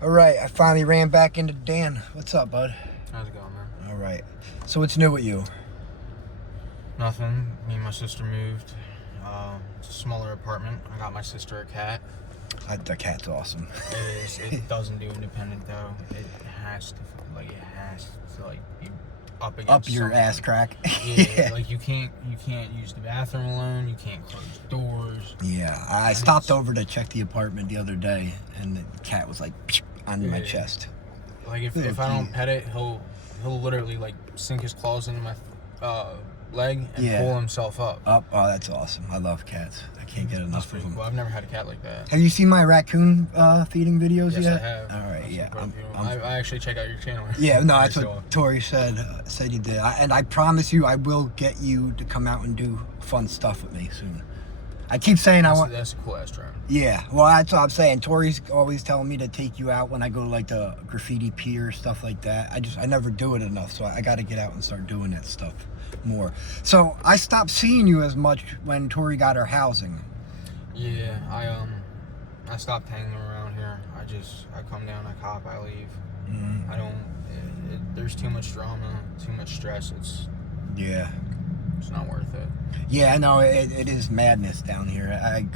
All right, I finally ran back into Dan. What's up, bud? How's it going, man? All right. So what's new with you? Nothing. Me and my sister moved. It's a smaller apartment. I got my sister a cat. The cat's awesome. It is. It doesn't do independent though. It has to be up against Up your something. ass crack. Yeah. Like you can't use the bathroom alone. You can't close doors. Yeah, I stopped over to check the apartment the other day, and the cat was like on my chest. Like if I don't pet it, he'll literally like sink his claws into my leg and pull himself up. Oh, that's awesome. I love cats. I can't get enough of them. Cool. I've never had a cat like that. Have you seen my raccoon feeding videos yet? Yes, I have. All right, yeah. I actually check out your channel. Yeah, no, that's what Tori said you did. And I promise you, I will get you to come out and do fun stuff with me soon. I keep saying That's a cool ass drone. Yeah, well, that's what I'm saying. Tori's always telling me to take you out when I go to like the graffiti pier, stuff like that. I never do it enough, so I got to get out and start doing that stuff more. So I stopped seeing you as much when Tori got her housing. Yeah, I stopped hanging around here. I come down, I cop, I leave. I don't. There's too much drama, too much stress. It's not worth it. Yeah, I know it is madness down here. I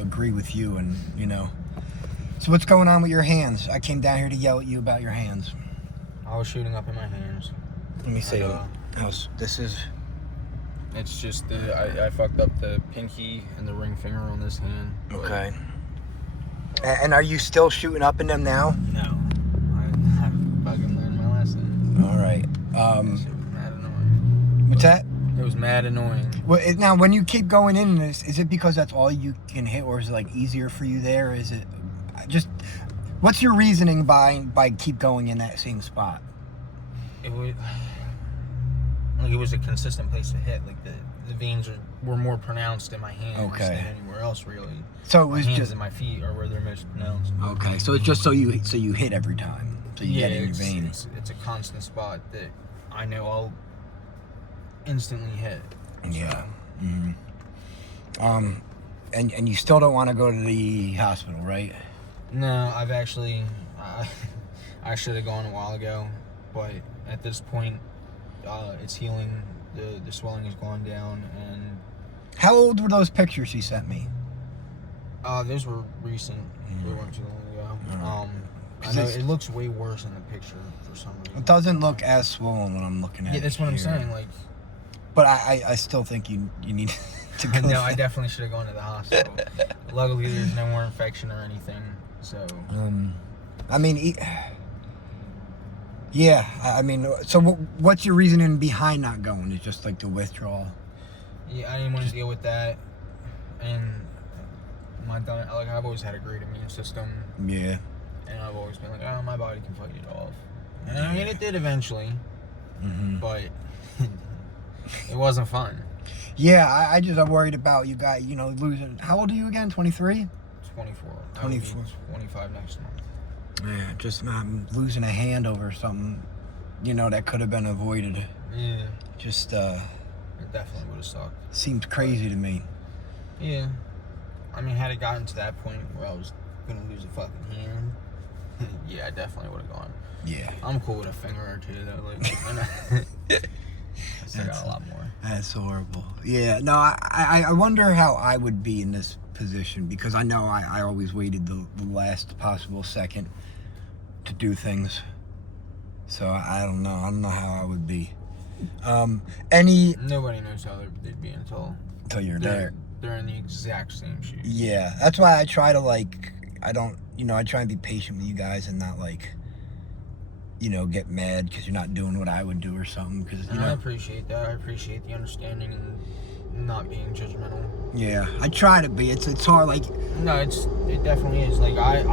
agree with you, and you know. So what's going on with your hands? I came down here to yell at you about your hands. I was shooting up in my hands. Let me see. This is. It's just I fucked up the pinky and the ring finger on this hand. Okay. And are you still shooting up in them now? No. I fucking learned my lesson. All right. It was mad annoying. What's that? It was mad annoying. Well, now when you keep going in this, is it because that's all you can hit, or is it like easier for you there? Is it just what's your reasoning by keep going in that same spot? It was a consistent place to hit. Like the veins were more pronounced in my hands than anywhere else really. So it was my hands just and my feet are where they're most pronounced. Okay, so it's just so you hit every time. So you get in your vein. It's a constant spot that I know I'll instantly hit. Yeah. Mm-hmm. And you still don't want to go to the hospital, right? No, I've actually I should have gone a while ago, but at this point it's healing. The swelling has gone down. And how old were those pictures he sent me? Those were recent. They weren't too long ago. I know it looks way worse in the picture for some reason. It doesn't look as swollen when I'm looking at it. Yeah, that's what I'm saying. Like, but I still think you need to go. No, I definitely should have gone to the hospital. Luckily, there's no more infection or anything. So. I mean, yeah. I mean, so what's your reasoning behind not going? It's just like the withdrawal. Yeah, I didn't want to deal with that, and I've always had a great immune system. Yeah. And I've always been like, oh, my body can fight it off. And I mean, it did eventually, but it wasn't fun. Yeah, I'm worried about you guys, losing. How old are you again? 23? 24. 24. 25 next month. Yeah, just losing a hand over something, that could have been avoided. Yeah. Just, it definitely would have sucked. Seemed crazy to me. Yeah. I mean, had it gotten to that point where I was going to lose a fucking hand, yeah, I definitely would have gone. Yeah. I'm cool with a finger or two, though. Like, I still got a lot more. That's horrible. Yeah, no, I wonder how I would be in this position, because I know I always waited the last possible second to do things. So I don't know. I don't know how I would be. Nobody knows how they'd be until you're there. They're in the exact same shoes. Yeah, that's why I try to I try and be patient with you guys and not get mad because you're not doing what I would do or something. Because I appreciate that. I appreciate the understanding and not being judgmental. Yeah, I try to be. It's hard. Like no, it definitely is. Like I'm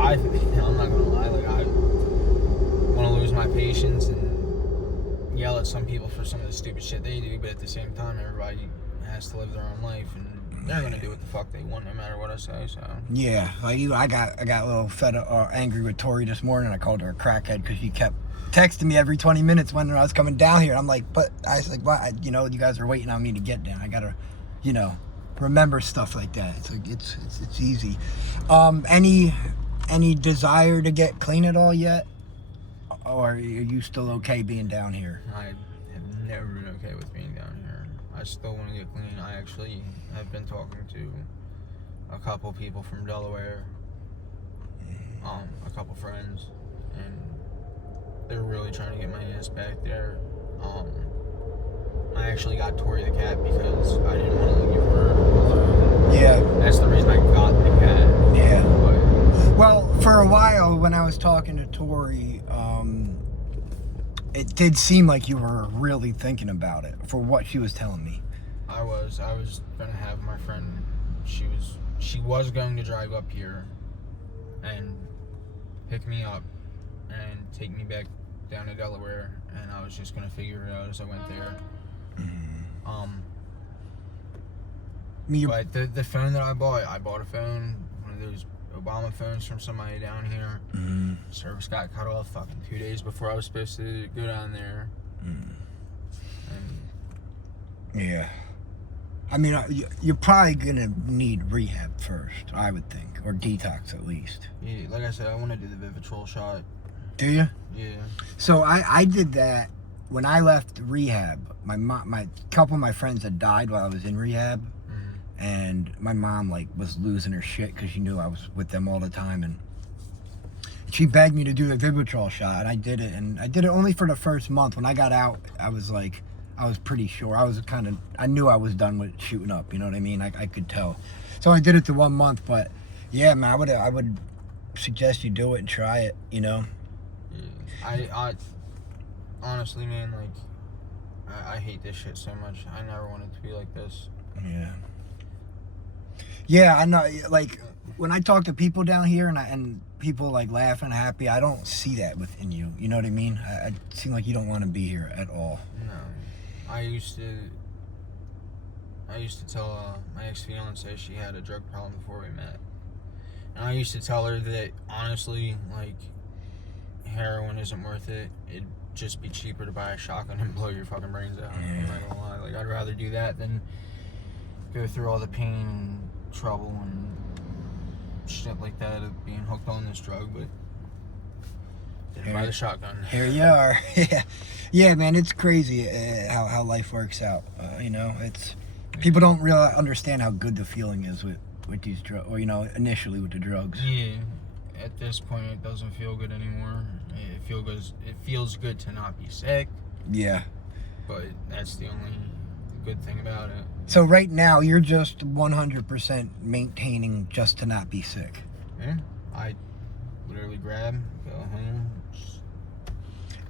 not gonna lie. Like I want to lose my patience and yell at some people for some of the stupid shit they do, but at the same time, everybody has to live their own life and they're gonna do what the fuck they want no matter what I say. So yeah, like I got a little fed up, angry with Tori this morning. I called her a crackhead because she kept texting me every 20 minutes when I was coming down here. I'm like, but I was like, what? You guys are waiting on me to get down. I gotta, remember stuff like that. It's like it's easy. any desire to get clean at all yet? Or are you still okay being down here? I have never been okay with being down here. I still want to get clean. I actually have been talking to a couple people from Delaware, a couple friends, and they're really trying to get my ass back there. I actually got Tori the cat because I didn't want to leave her alone. Yeah. That's the reason I got the cat. Yeah. But, well, for a while when I was talking to Tori, it did seem like you were really thinking about it for what she was telling me. I was gonna have my friend. She was going to drive up here and pick me up and take me back down to Delaware, and I was just gonna figure it out as I went there. But the phone that I bought a phone, one of those Obama phones from somebody down here. Service got cut off fucking 2 days before I was supposed to go down there. And yeah. I mean, you're probably gonna need rehab first, I would think, or detox at least. yeah, like I said, I want to do the Vivitrol shot. Do you? Yeah. So I did that when I left rehab. My couple of my friends had died while I was in rehab, and my mom like was losing her shit because she knew I was with them all the time, and she begged me to do the Vivitrol shot, and I did it, and I did it only for the first month. When I got out, I was pretty sure. I knew I was done with shooting up, you know what I mean? I could tell. So I did it the 1 month, but yeah, man, I would suggest you do it and try it, you know? Yeah. I honestly, man, like, I hate this shit so much. I never wanted to be like this. Yeah. Yeah, I know, like, when I talk to people down here and people like laughing, happy, I don't see that within you, you know what I mean? I seem like you don't want to be here at all. No. I used to tell my ex-fiance she had a drug problem before we met. And I used to tell her that, honestly, like, heroin isn't worth it. It'd just be cheaper to buy a shotgun and blow your fucking brains out. Yeah. I'm not gonna lie. Like, I'd rather do that than go through all the pain and trouble and shit like that of being hooked on this drug, but didn't buy the shotgun. Here you are. Yeah, man, it's crazy how life works out. You know, it's people don't really understand how good the feeling is with these drugs, or, you know, initially with the drugs. Yeah, at this point, it doesn't feel good anymore. It feels good to not be sick. Yeah. But that's the only good thing about it. So right now, you're just 100% maintaining just to not be sick. Yeah, I literally grab, go home.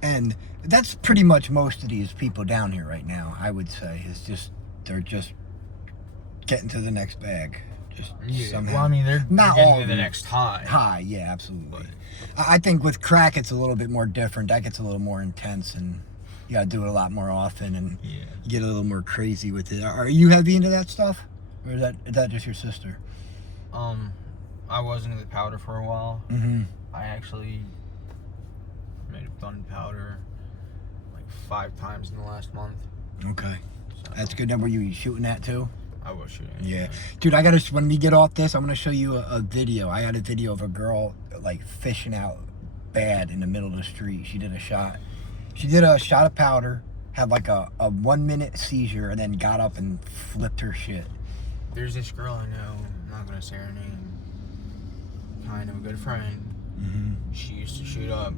And that's pretty much most of these people down here right now, I would say. They're just getting to the next bag. Just somehow. Well, I mean, they're not getting all to the next high. High, yeah, absolutely. I think with crack, it's a little bit more different. That gets a little more intense, and you gotta do it a lot more often, and you get a little more crazy with it. Are you heavy into that stuff, or is that just your sister? I was into the powder for a while. I actually made have done powder like 5 times in the last month. Okay. So, that's good. Then were you shooting that too? I was shooting. Yeah. Dude, when we get off this, I'm going to show you a video. I had a video of a girl like fishing out bad in the middle of the street. She did a shot. She did a shot of powder, had like a 1 minute seizure, and then got up and flipped her shit. There's this girl I know, I'm not going to say her name, kind of a good friend. She used to shoot up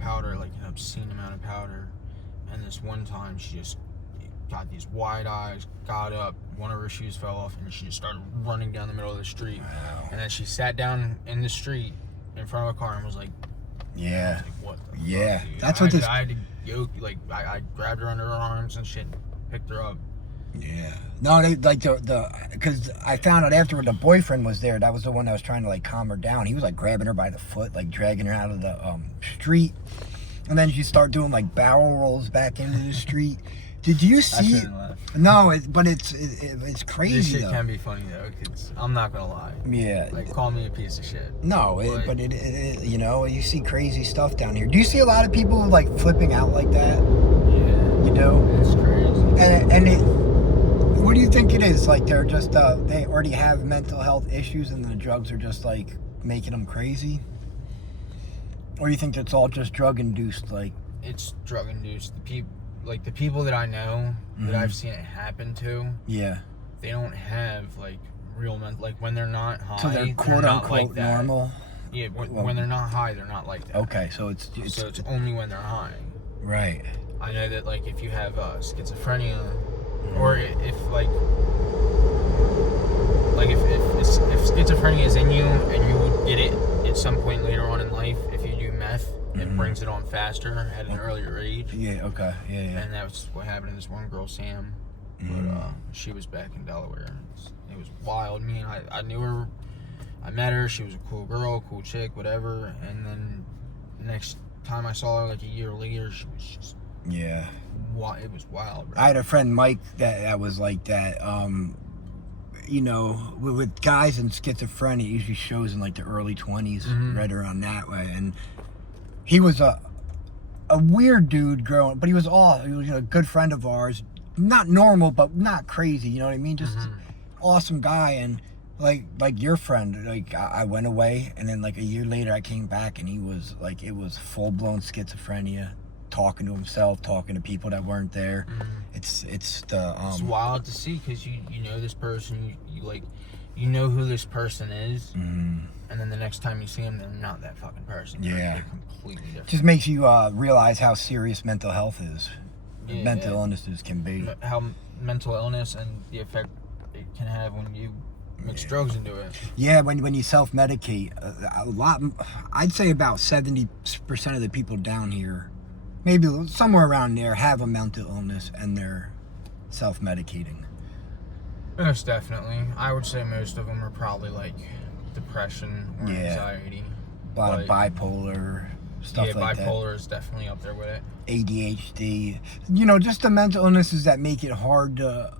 powder, like an obscene amount of powder. And this one time she just got these wide eyes, got up, one of her shoes fell off, and she just started running down the middle of the street. Wow. And then she sat down in the street in front of a car and was like, yeah. I was like, what the yeah. fuck, dude? That's what this. I had to yoke, like, I grabbed her under her arms and shit, picked her up. Yeah. No, they like because I found out afterward the boyfriend was there. That was the one that was trying to like calm her down. He was like grabbing her by the foot, like dragging her out of the street, and then she started doing like barrel rolls back into the street. Did you see? No, but it's crazy. This shit though. can be funny though. I'm not gonna lie. Yeah. Like, call me a piece of shit. No, but it you know, you see crazy stuff down here. Do you see a lot of people like flipping out like that? Yeah. You know? It's crazy. What do you think it is? Like they're just they already have mental health issues, and the drugs are just like making them crazy? Or you think it's all just drug induced? Like, it's drug induced. The people that I know that I've seen it happen to, yeah, they don't have like real like when they're not high. so they're quote unquote like normal. Yeah, when they're not high, they're not like that. Okay, so it's only when they're high. Right. I know that like if you have schizophrenia, or if if schizophrenia is in you and you would get it at some point later on in life, if you do meth, it brings it on faster at an earlier age. Yeah. Okay. Yeah. And that's what happened to this one girl, Sam. But she was back in Delaware. It was wild. I knew her. I met her. She was a cool girl, cool chick, whatever. And then next time I saw her, like a year later, she was just it was wild, bro. I had a friend, Mike, that was like that. You know, with guys in schizophrenia, it usually shows in like the early 20s, right around that way. And he was a weird dude growing, but he was a good friend of ours. Not normal, but not crazy. You know what I mean? Just awesome guy. And like your friend, like I went away, and then like a year later I came back, and he was like, it was full blown schizophrenia, talking to himself, talking to people that weren't there. It's wild to see, because you know this person, you know who this person is, and then the next time you see them, they're not that fucking person. They're completely different. Just makes you realize how serious mental health is. Mental illnesses can be. How mental illness and the effect it can have when you mix drugs into it. Yeah, when you self-medicate, a lot. I'd say about 70% of the people down here, maybe somewhere around there, have a mental illness and they're self-medicating. Most definitely. I would say most of them are probably like depression or anxiety. A lot of bipolar stuff like that. Yeah, bipolar is definitely up there with it. ADHD. You know, just the mental illnesses that make it hard to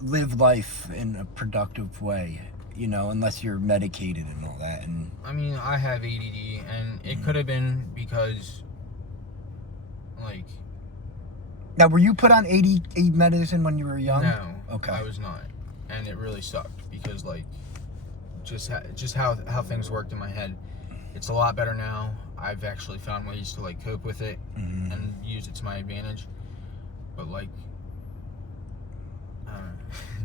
live life in a productive way, you know, unless you're medicated and all that. And I mean, I have ADD, and it could have been because, like... Now, were you put on ADD medicine when you were young? No. Okay. I was not. And it really sucked, because, like, just how things worked in my head. It's a lot better now. I've actually found ways to like cope with it and use it to my advantage. But like,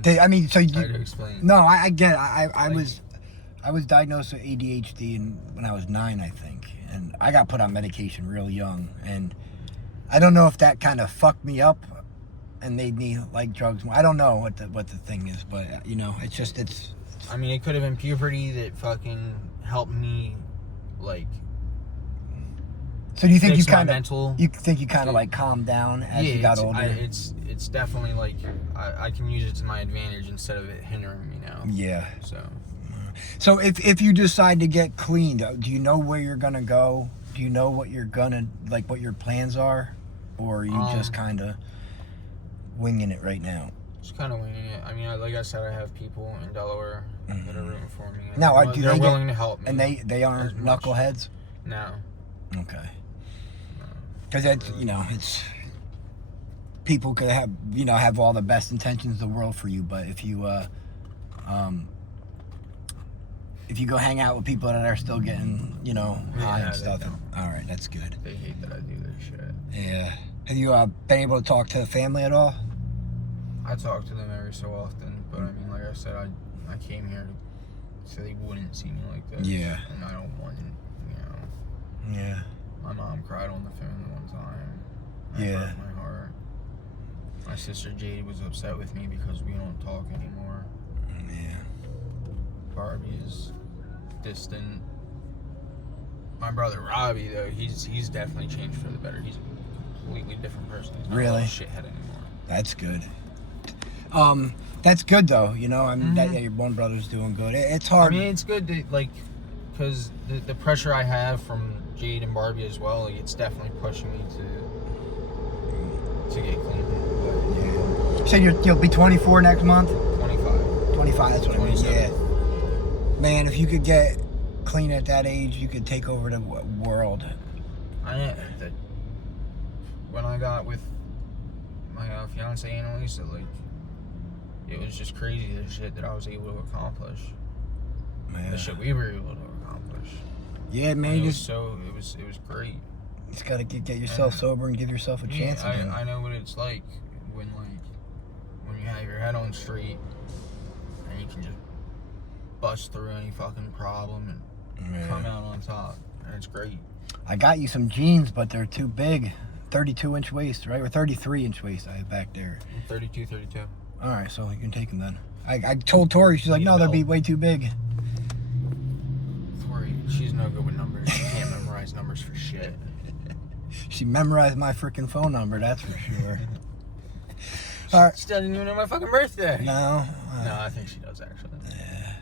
I mean, so you. Hard to explain. No, I get it. I was diagnosed with ADHD when I was 9, I think, and I got put on medication real young, and I don't know if that kind of fucked me up and made me like drugs more. I don't know what the thing is, but you know, it's. I mean, it could have been puberty that fucking helped me, like. So do you think you kind of like calmed down as you got older? It's definitely like I can use it to my advantage instead of it hindering me now. Yeah. So if you decide to get clean, do you know where you're gonna go? Do you know what you're gonna like, what your plans are, or are you just kind of winging it right now? Just kind of winging it. I mean, like I said, I have people in Delaware that are rooting for me. Now, they're willing to help me. And they aren't knuckleheads? No. Okay. Because that's, you know, it's... People could have, you know, have all the best intentions in the world for you, but if you go hang out with people that are still getting, you know, high and stuff... All right, that's good. They hate that I do this shit. Yeah. Have you been able to talk to the family at all? I talk to them every so often, but I mean, like I said, I came here so they wouldn't see me like this. Yeah. And I don't want, you know. Yeah. My mom cried on the phone one time. Yeah. That broke my heart. My sister Jade was upset with me because we don't talk anymore. Yeah. Barbie is distant. My brother Robbie, though, he's definitely changed for the better. He's a completely different person. He's not a little shithead anymore. That's good. That's good though. You know, I mean, that your one brother's doing good. It's hard. I mean, it's good to like, because the pressure I have from Jade and Barbie as well, like, it's definitely pushing me to get clean. Yeah. So you'll be 24 next month? 25. 25, that's what I mean. Yeah. Man, if you could get clean at that age, you could take over the world. When I got with my fiance Annalisa, like, it was just crazy the shit that I was able to accomplish. Yeah. The shit we were able to accomplish. Yeah, man. It was great. You just gotta get yourself sober and give yourself a chance again. I know what it's like when you have your head on straight and you can just bust through any fucking problem and come out on top. And it's great. I got you some jeans, but they're too big. 32-inch waist, right? Or 33-inch waist I have back there. 32. All right, so you can take them then. I told Tori, she's like, no, they'll be way too big. Tori, she's no good with numbers. She can't memorize numbers for shit. She memorized my freaking phone number, that's for sure. All right. She doesn't even know my fucking birthday. No. No, I think she does actually. Yeah.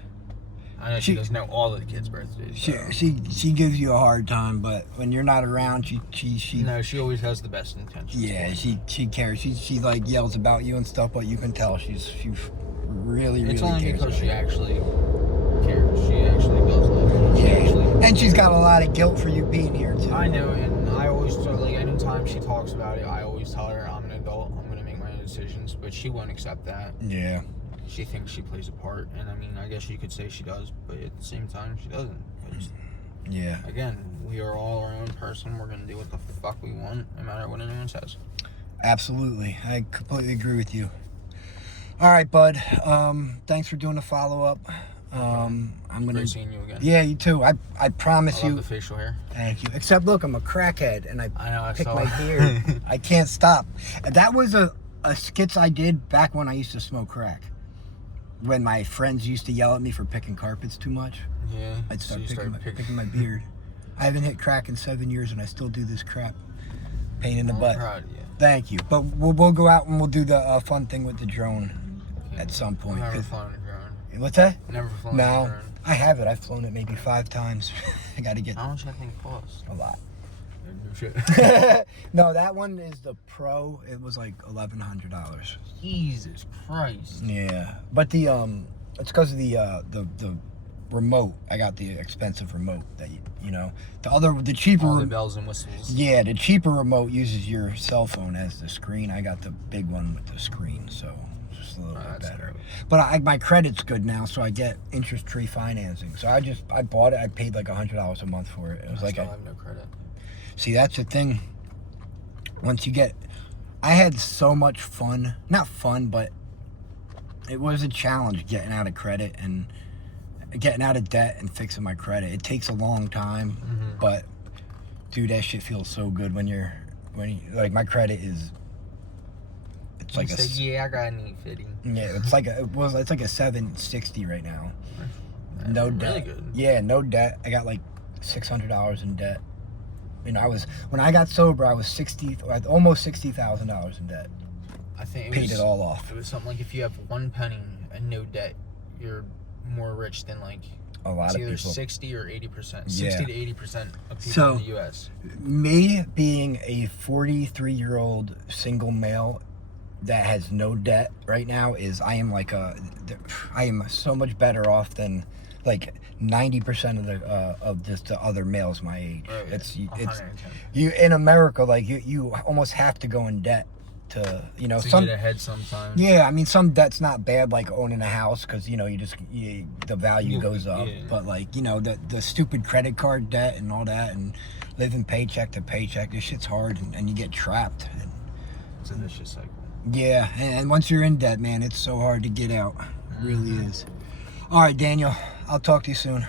I know she doesn't know all of the kids' birthdays. She gives you a hard time, but when you're not around, she No, she always has the best intentions. Yeah, she cares. She like yells about you and stuff, but you can tell she really It's cares. only because she actually cares. She actually does love you. And she's got a lot of guilt for you being here too. I know, and I always tell, like, anytime she talks about it, I always tell her I'm an adult. I'm gonna make my own decisions, but she won't accept that. Yeah. She thinks she plays a part, and I mean, I guess you could say she does, but at the same time, she doesn't. Yeah. Again, we are all our own person. We're gonna do what the fuck we want, no matter what anyone says. Absolutely, I completely agree with you. All right, bud. Thanks for doing the follow-up. I'm gonna. Great seeing you again. Yeah, you too. I promise I love you. the facial hair. Thank you. Except, look, I'm a crackhead, and I know. I pick saw my it. beard. I can't stop. And that was a skits I did back when I used to smoke crack. When my friends used to yell at me for picking carpets too much. Yeah. I'd start picking my beard. I haven't hit crack in 7 years, and I still do this crap. Pain in the butt. I'm proud of you. Thank you. But we'll go out and we'll do the fun thing with the drone at some point. I've never flown a drone. What's that? Never flown a No, drone. I have it. I've flown it maybe 5 times. I got to get How much I think it costs? a lot. No shit. No, that one is the Pro. It was like $1,100. Jesus Christ. Yeah, but the it's because of the remote. I got the expensive remote that you know. The cheaper. All the bells and whistles. Yeah, the cheaper remote uses your cell phone as the screen. I got the big one with the screen, so it's just a little bit better. But my credit's good now, so I get interest-free financing. So I bought it. I paid like $100 a month for it. It was I still have no credit. See, that's the thing. Once you get, I had so much fun. Not fun, but it was a challenge getting out of credit and getting out of debt and fixing my credit. It takes a long time, but dude, that shit feels so good when you like my credit is. It's like yeah, I got a neat fitting. Yeah, it's like a 760 right now. No debt. Really good. Yeah, no debt. I got like $600 in debt. You know, when I got sober, I was almost $60,000 in debt. I think paid it all off. It was something like if you have 1 penny and no debt, you're more rich than like a lot of people. It's either 60 or 80%. 60 to 80% of people in the U.S. Me being a 43-year-old single male that has no debt right now I am so much better off than like 90% of just the other males my age. Oh, yeah. It's 110. you in America, like you almost have to go in debt to get ahead sometimes. Yeah, I mean some debt's not bad, like owning a house, because the value goes up. Yeah. But like the stupid credit card debt and all that, and living paycheck to paycheck, this shit's hard, and you get trapped. It's a vicious cycle. Yeah, and once you're in debt, man, it's so hard to get out. It really is. All right, Daniel, I'll talk to you soon.